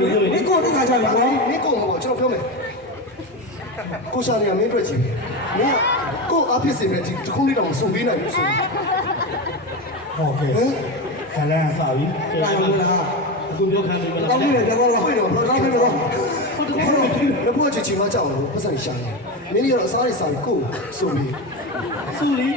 你过这个家里不？你过我这表妹，过下年没赚钱，你过阿皮谁来？这空里让送给那有送。 OK， ဇလန်စာပြီ 来了哈， အခုပြောခံနေမ 当 လား 兵的别过了，会的，当兵的过。那不就请他叫了，不是你下来，明年要啥的啥的过送给。 စုလီ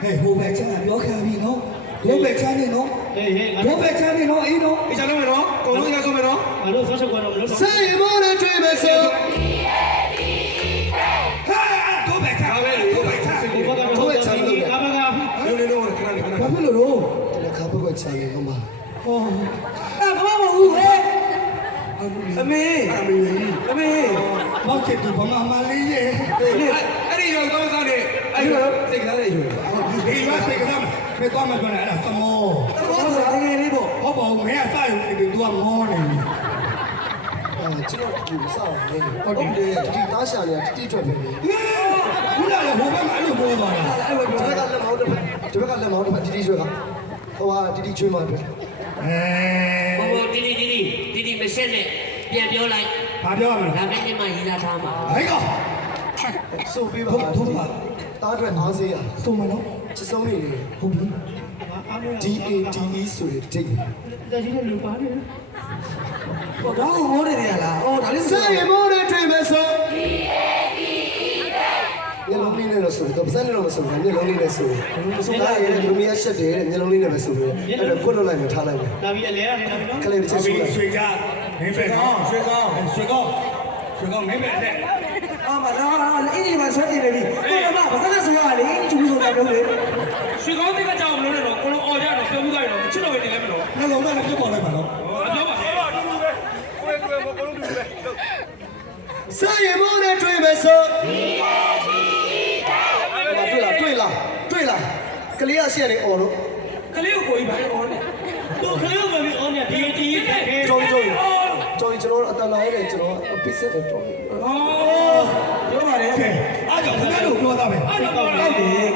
ဟဲ့ဟိုဘက်ချမ်းပြောခံပြီနော်ဟိုဘက်ချမ်းနေနော် ဟေးဟေးငါ ဟိုဘက်ချမ်းနေနော်အေးနော် 你讲了没有？公路应该说没有？ ငါတို့ဆောက်ချက်ကွာတော့မလို့ 谁没得追没收？ ဟာဟိုဘက်ချမ်းဟိုဘက်ချမ်း ဒီဘက်ကဟိုဘက်ကအာဘက 溜溜溜，我看你看 ဘာ 你。 ဖြစ်လို့လို့ 这个卡不过钱的嘛？ ဟော အဲ့ဘာမဟုတ်ဟဲ့အမေ 阿妹， မောက်ချစ်သူဗမာမလေးရဲ့ 哎，你要干啥呢？哎，这个哪里去？ ဒီရွာစိတ်ကစားမယ်သွားမှပြောတယ်အဲ့ဒါသမော ဘာလို့တကယ်လေးပေါ့ ဟုတ်ပါဘူးမင်းကစရုံတူကမောနေပြီ 啊，这个有啥？哦，对，这打下呢，这准备。 ခုနကဟိုဘက်မှာအဲ့လိုပြောသွားတာ 哎，我这边干လက်မောင်းတစ်ဖက်这边干လက်မောင်းတစ်ဖက်တီတီရွှေကဟိုဟာတီတီချွေးမှအတွက် အဲ ဟိုတီတီမရှက်နဲ့ပြန်ပြောလိုက် ဘာပြောရမလဲ ဒါမဲ့နေ့မှရေးသားထားမှာ ဟဲ့ကောင် စိုးပေးပါ ဟုတ်ပါ တားအတွက်အားစေးရ သုံးမနော် ချစ်ဆုံးနေတယ် ဟုတ်ပြီ DADE ဆိုတဲ့ဒိတ် တကြီးတဲ့လူပါနေ ဟောတော့ဟောနေတယ်လားအော်ဒါလေး စေရမောနဲ့တွေ့မယ်ဆို မျက်လုံးလေးနဲ့ဆိုတော့ပါစက်နဲ့တော့မဆိုဘူးမျက်လုံးလေးနဲ့ဆိုဒါရတဲ့လူမရရှက်တယ်တဲ့မျက်လုံးလေးနဲ့ပဲဆိုတယ်အဲ့တော့ကွတ်လွတ်လိုက်မယ်ထားလိုက်မယ် ဒါပြီးအလဲရတယ်နော် ခလေးတစ်ချက်ဆိုလိုက် ရွှေကြမင်းပဲနော်ရွှေကောင်းမင်းပဲလက် အာမလားအင်းဒီမှာဆွဲတင်နေပြီကိုကဘာသာနဲ့ဆိုရလေချူဆိုတာပြောလေ ရွှေကောင်းတိတ်ကကြောက်မလို့နဲ့တော့ကိုလုံးအော်ကြတော့ပြောမှုကြတော့ချစ်တော်ပဲတင်လဲမလို့ နှလုံးသားနဲ့ပြတ်ပေါ်လိုက်ပါတော့ အပြောပါဟဲ့ စေရမောနဲ့တွေ့မယ်ဆိုတွေ့လားကလေးရရှက်နေအော်လို့ ကလေးကိုကိုကြီးပါလေအော်နေသူကလေးကိုပဲအော်နေဒီတီးတဲ့ခဲ ကျောင်းကျွန်တော်အတန်လာရဲကျွန်တော်အပစ်ဆက်တော့ အော် ပြောပါလေ ကဲအားကြောင့်ခင်ဗျားတို့ပြောသားပဲ အဲ့တော့ ကောက်တယ်